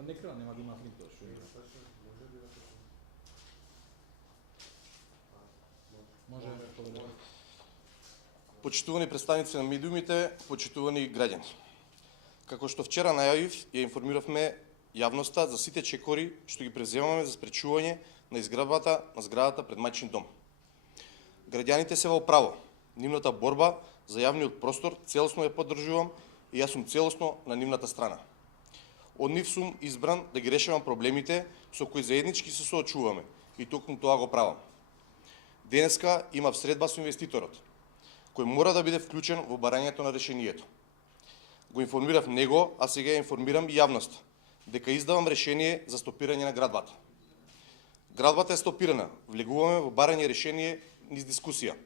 Па не крила, нема да има филтр, што е. Може, повеќе. Почитувани представници на медиумите, почитувани граѓани. Како што вчера најавив, ја информиравме јавноста за сите чекори што ги превземаме за спречување на изградбата на зградата пред мајчин дом. Граѓаните се во право. Нивната борба за јавниот простор целосно ја поддржувам и јас сум целосно на нивната страна. Од нив сум избран да ги решавам проблемите со кои заеднички се соочуваме и токму тоа го правам. Денеска имав средба со инвеститорот, кој мора да биде вклучен во барањето на решението. Го информирав него, а сега ја информирам и јавноста, дека издавам решение за стопирање на градбата. Градбата е стопирана, влегуваме во барање решение низ дискусија.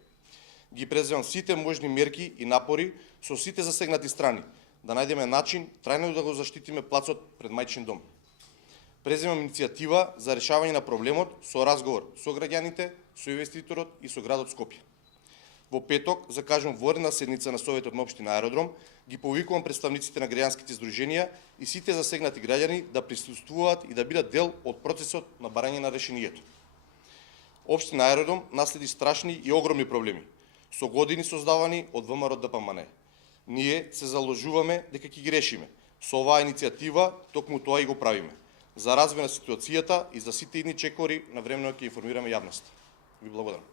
Ги преземам сите можни мерки и напори со сите засегнати страни, да најдеме начин трајно да го заштитиме плацот пред мајчин дом. Преземам иницијатива за решавање на проблемот со разговор со граѓаните, со инвеститорот и со градот Скопје. Во петок закажувам воредна седница на Советот на општина Аеродром, ги повикувам представниците на граѓанските здруженија и сите засегнати граѓани да присуствуваат и да бидат дел од процесот на барање на решението. Општина Аеродром наследи страшни и огромни проблеми, со години создавани од ВМРО ДПМН. Ние се заложуваме дека ќе ги решиме. Со оваа иницијатива токму тоа и го правиме. За развој на ситуацијата и за сите идни чекори навремено ќе информираме јавноста. Ви благодарам.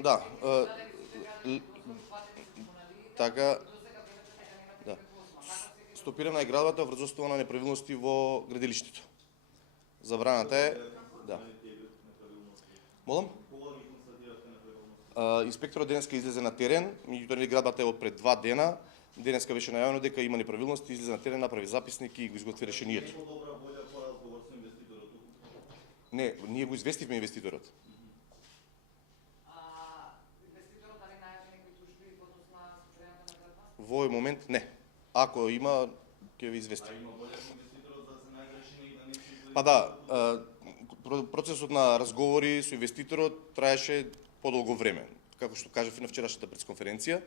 Да. Така. Да. Стопирана е градбата врз основа на неправилности во градилиштето. Забраната е, да. Молам? Инспекторот денеска излезе на терен, меѓутоа градбата е од пред 2 дена. Денеска беше најавено дека има неправилности, излезе на терен, направи записник и го изготви решението. Не, ние го известивме инвеститорот. Инвеститорот дали најави некои тужби во однос на состојањето на градбата? Во овој момент не. Ако има, ќе ви известим. Па да, процесот на разговори со инвеститорот траеше подолго време. Како што кажав и на вчерашната пресконференција,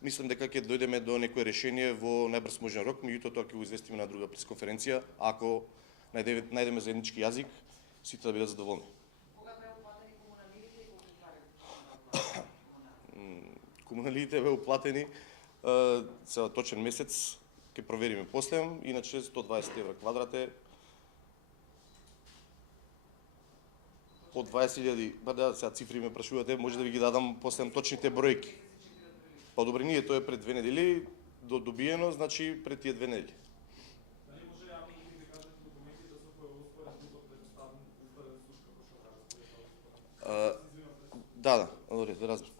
мислам дека ќе дојдеме до некое решение во најбрз можен рок, меѓутоа тоа ќе го известиме на друга пресконференција, ако најдеме заеднички јазик, сите да бидат задоволни. Кога беа уплатени комуналиите и колку прави? Комуналиите беа уплатени за точен месец, ќе провериме после, иначе 120 евра квадрат е од 20.000, па да, сега цифри ме прашувате, може да ви ги дадам после точните бројки. Па добре, ние тоа е пред 2 недели добиено, значи пред тие 2 недели. Дали може јавно да кажете документите со кои успоредно да предоставам успореден случај како што кажете? Да, добре, да разбрам.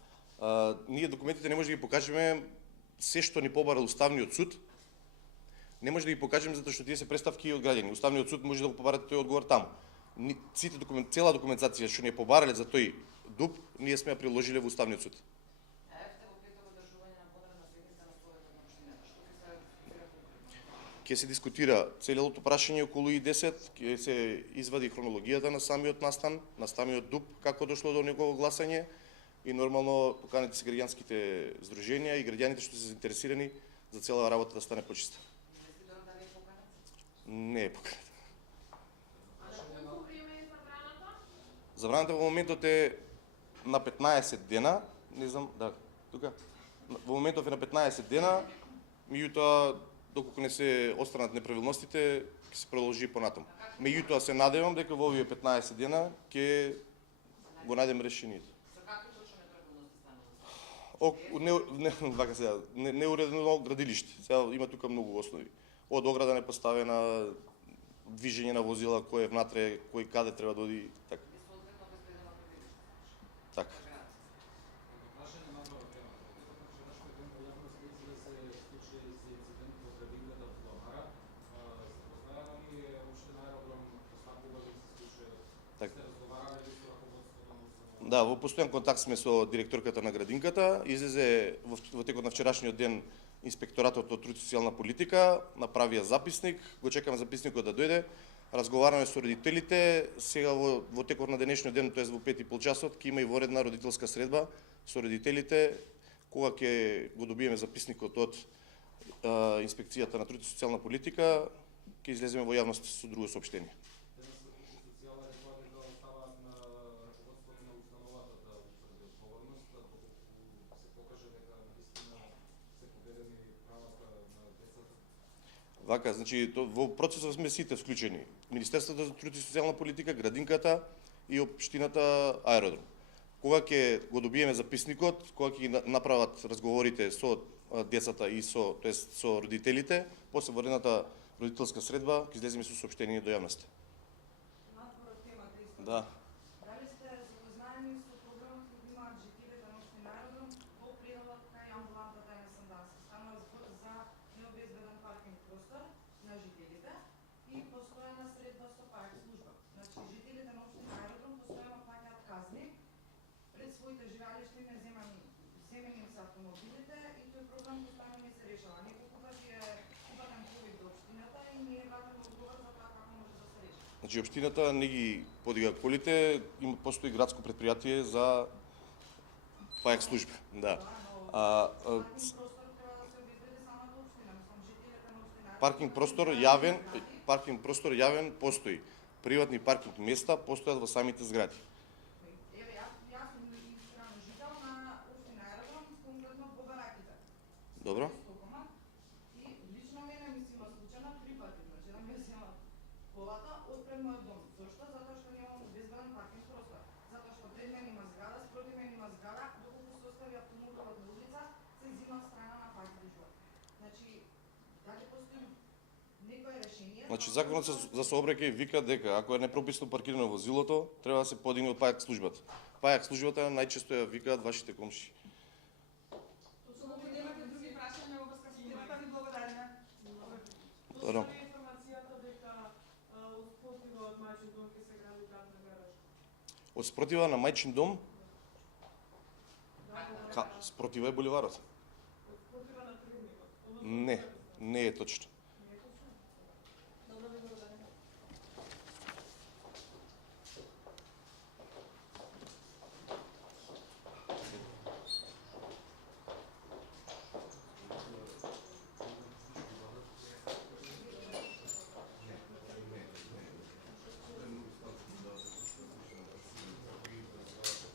Ние документите не може да ги покажеме се што ни побара Уставниот суд. Не може да ги покажеме затоа што тие се представки од граѓани. Уставниот суд може да го побарате тој одговор таму. Сите цела документација што ни ја побарале за тој дуп, ние сме ја приложиле во Уставниот суд. Ќе се дискутира целото прашање околу И10, ќе се извади хронологијата на самиот настан, на самиот дуп, како дошло до негово гласање и нормално поканете се граѓанските здруженија и граѓаните што се заинтересирани за цела работа да стане почиста. Инвеститорот дали е поканет? Не е поканет. Колку време е забраната? Забраната во моментот е на 15 дена, не знам, да, тука. Во моментов е на 15 дена, меѓутоа доколку не се отстранат неправилностите, ќе се продолжи понатаму. Меѓутоа се надевам дека во овие 15 дена ќе го најдеме решението. За какви точно неправилности станува? Неуредено градилиште. Сега има тука многу основи. Од ограда не поставена, движење на возила, кој е внатре, кој каде треба да оди, така. Така. Да, во постојан контакт сме со директорката на градинката. Излезе во текот на вчерашниот ден инспекторатот од труд и социјална политика, направија записник, го чекаме записникот да дојде, разговараме со родителите, сега во текот на денешниот ден, тоест во 5:30 часот, ќе има и воредна родителска средба со родителите, кога ќе го добиеме записникот од инспекцијата на труд и социјална политика, ќе излеземе во јавност со друго соопштение. Социјала рекла дека оставаат на раководството на установата да утврди одговорност, доколку се покаже дека навистина се повредени правата на децата. Вака, значи во процесот сме сите вклучени. Министерството за труд и социјална политика, градинката и општината Аеродром. Кога ќе го добиеме записникот, кога ќе ги направат разговорите со децата и со родителите, после вредната родителска средба ќе излеземе со соопштение до јавноста. Надвор од темата исто. Да. Дали сте запознаени со програмот кој имаат жителите на општина Аеродром во пределот кај амбулантата на Сандански? Станува збор за необезбеден паркинг простор на жителите и постојана средба со парк служба. Значи жителите на општина Аеродром постојано плаќаат казни пред своите живеалишта и земени им се автомобилите и тој проблем постојано не се решава. Неколку пати е упатен повик до општината и не е даден одговор за тоа како може да се реши. Значи општината не ги подига колите, има постои градско предпријатие за паек служби. Да. Паркинг простор треба да се обезбеди само до општина, мислам жителите на општина. Паркинг простор јавен постои. Приватни паркинг места постојат во самите згради. Еве јас сум регистриран жител на општина Аеродром, конкретно во Бараките. Добро? Стокоман. И лично мене ми се има случајно 3 пати, значи да ми земат колата од пред мојот дом. Зошто? Затоа што немам обезбеден паркинг простор. Затоа што пред мене има зграда, спроти мене има зграда, доколку се остави автомобилот на улица, се зима страна на парк држува. Значи, дали постои некое решение? Значи законот за сообраќај вика дека ако е непрописно паркирано возилото, треба да се подигне од паек службата. Паек службата најчесто ја викаат вашите комши. Ако немате други прашања во врска со темата, ви благодариме. Добро. Точна е информацијата дека од спротива од мајчин дом ќе се гради катна гараж. Од спротива на мајчин дом, Да, спротива е буливарот. од спротива на тревникот. Не, не е точно.